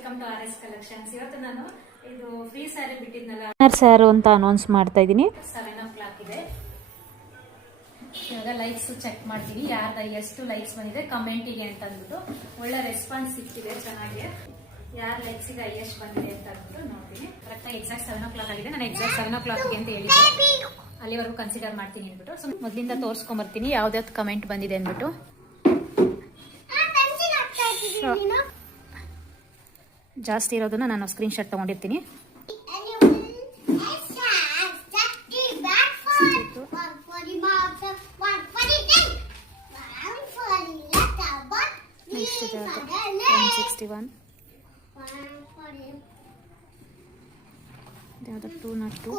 Welcome to R S collections. ಇವತ್ತು ನಾನು ಇದು ಫ್ರೀ ಸ್ಯಾರಿ ಬಿಟ್ಟಿದ್ನಲ್ಲ ಸ್ಯಾರು ಅಂತ ಅನೌನ್ಸ್ ಮಾಡ್ತಾ ಇದ್ದೀನಿ. 7 o'clock ಇದೆ. ಇವಾಗ ಲೈಕ್ಸ್ ಚೆಕ್ ಮಾಡ್ತೀನಿ, ಯಾರ್ದ ಎಷ್ಟು ಲೈಕ್ಸ್ ಬಂದಿದೆ ಕಮೆಂಟಿಗೆ ಅಂತ ಅಂದ್ಬಿಟ್ಟು. ಒಳ್ಳೆ ರೆಸ್ಪಾನ್ಸ್ ಸಿಕ್ತಿದೆ, ಚೆನ್ನಾಗಿ. ಯಾರ ಲೈಕ್ಸಿಗೆ ಎಷ್ಟು ಬಂದಿದೆ ಅಂತ ಅಂದ್ಬಿಟ್ಟು ನೋಡ್ತೀನಿ. ಕರೆಕ್ಟಾಗಿ ಎಕ್ಸಾಕ್ಟ್ 7 o'clock ಆಗಿದೆ. ನಾನು ಎಕ್ಸಾಕ್ಟ್ 7 o'clock ಅಂತ ಹೇಳಿದ್ದೆ, ಅಲ್ಲಿವರೆಗೂ ಕನ್ಸಿಡರ್ ಮಾಡ್ತೀನಿ ಅಂದ್ಬಿಟ್ಟು. ಸೊ ಮೊದಲಿಂದ ತೋರಿಸ್ಕೊಂಬರ್ತೀನಿ ಯಾವ್ದಾವ್ದು ಕಮೆಂಟ್ ಬಂದಿದೆ ಅಂದ್ಬಿಟ್ಟು. ಜಾಸ್ತಿ ಇರೋದನ್ನ ನಾನು ಸ್ಕ್ರೀನ್ ಶಾಟ್ ತಗೊಂಡಿರ್ತೀನಿ. ನೆಕ್ಸ್ಟ್ 161, ಯಾವ್ದು 202,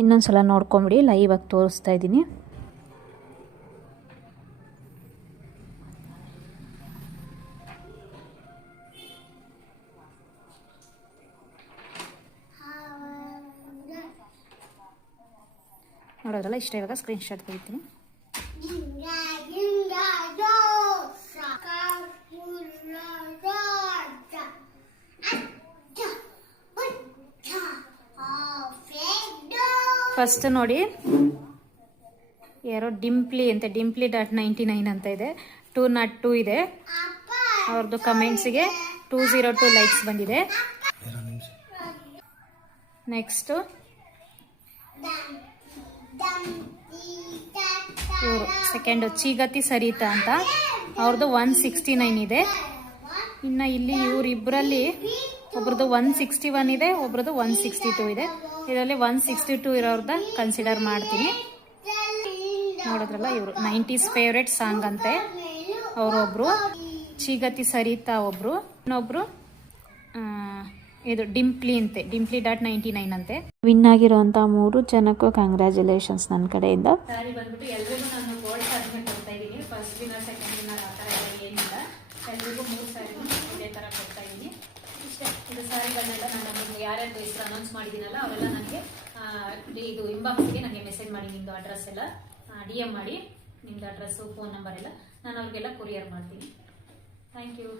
ಇನ್ನೊಂದ್ಸಲ ನೋಡ್ಕೊಂಬಿಡಿ, ಲೈವ್ ಆಗಿ ತೋರಿಸ್ತಾ ಇದ್ದೀನಿ. ನೋಡೋದ್ರಲ್ಲ, ಇಷ್ಟ. ಇವಾಗ ಸ್ಕ್ರೀನ್ ಶಾಟ್ ತೆಗಿತೀನಿ. ಫಸ್ಟ್ ನೋಡಿ, ಯಾರೋ ಡಿಂಪ್ಲಿ ಅಂತ, ಡಿಂಪ್ಲಿ.99 ಅಂತ ಇದೆ. 202 ಇದೆ. ಅವ್ರದ್ದು ಕಮೆಂಟ್ಸಿಗೆ 202 ಲೈಕ್ಸ್ ಬಂದಿದೆ. ನೆಕ್ಸ್ಟ್ ಇವರು ಸೆಕೆಂಡ್ ಚೀಗತಿ ಸರಿತಾ ಅಂತ, ಅವ್ರದ್ದು 169 ಇದೆ. ಇನ್ನು ಇಲ್ಲಿ ಇವರಿಬ್ಬರಲ್ಲಿ ಒಬ್ರದ್ದು 161 ಇದೆ, ಒಬ್ರದ್ದು 162 ಇದೆ. ಇದರಲ್ಲಿ 162 ಇರೋರ್ದ ಕನ್ಸಿಡರ್ ಮಾಡ್ತೀನಿ. ನೋಡಿದ್ರಲ್ಲ, ಇವರು 90s ಫೇವ್ರೆಟ್ ಸಾಂಗ್ ಅಂತೆ ಅವರೊಬ್ರು, ಚೀಗತಿ ಸರಿತಾ ಒಬ್ರು, ಇನ್ನೊಬ್ರು ಇದು ಡಿಂಪ್ಲಿ ಅಂತೆ, ಡಿಂಪ್ಲಿ.99 ಅಂತೆ. ವಿನ್ ಆಗಿರೋಂಥ 3 ಜನಕ್ಕೂ ಕಂಗ್ರ್ಯಾಚುಲೇಷನ್ಸ್ ನನ್ನ ಕಡೆಯಿಂದ. ಸ್ಯಾರಿ ಬಂದ್ಬಿಟ್ಟು ಎಲ್ರಿಗೂ ನಾನು ಗೋಲ್ಡ್ ಸರ್ಟಿಫಿಕೇಟ್ ಕೊಡ್ತಾ ಇದ್ದೀನಿ. ಫಸ್ಟ್ ವಿನ್ನರ್, ಸೆಕೆಂಡ್ ವಿನ್ನರ್ ಆ ಥರ ಏನಿಲ್ಲ, ಎಲ್ರಿಗೂ 3 ಸ್ಯಾರಿ ಇದೇ ಥರ ಕೊಡ್ತಾ ಇದ್ದೀನಿ. ಇಷ್ಟೇ. ಇದು ಸ್ಯಾರಿಗಳನ್ನೆಲ್ಲ ನಾನು ಯಾರ್ಯಾರು ಹೆಸರು ಅನೌನ್ಸ್ ಮಾಡಿದ್ದೀನಲ್ಲ ಅವರೆಲ್ಲ ನನಗೆ ಇದು ಇನ್ಬಾಕ್ಸ್ಗೆ ನನಗೆ ಮೆಸೇಜ್ ಮಾಡಿ, ನಿಮ್ಮದು ಅಡ್ರೆಸ್ ಎಲ್ಲ DM ಮಾಡಿ, ನಿಮ್ಮದು ಅಡ್ರೆಸ್ಸು, ಫೋನ್ ನಂಬರ್ ಎಲ್ಲ ನಾನು ಅವ್ರಿಗೆಲ್ಲ ಕೊರಿಯರ್ ಮಾಡ್ತೀನಿ. Thank you.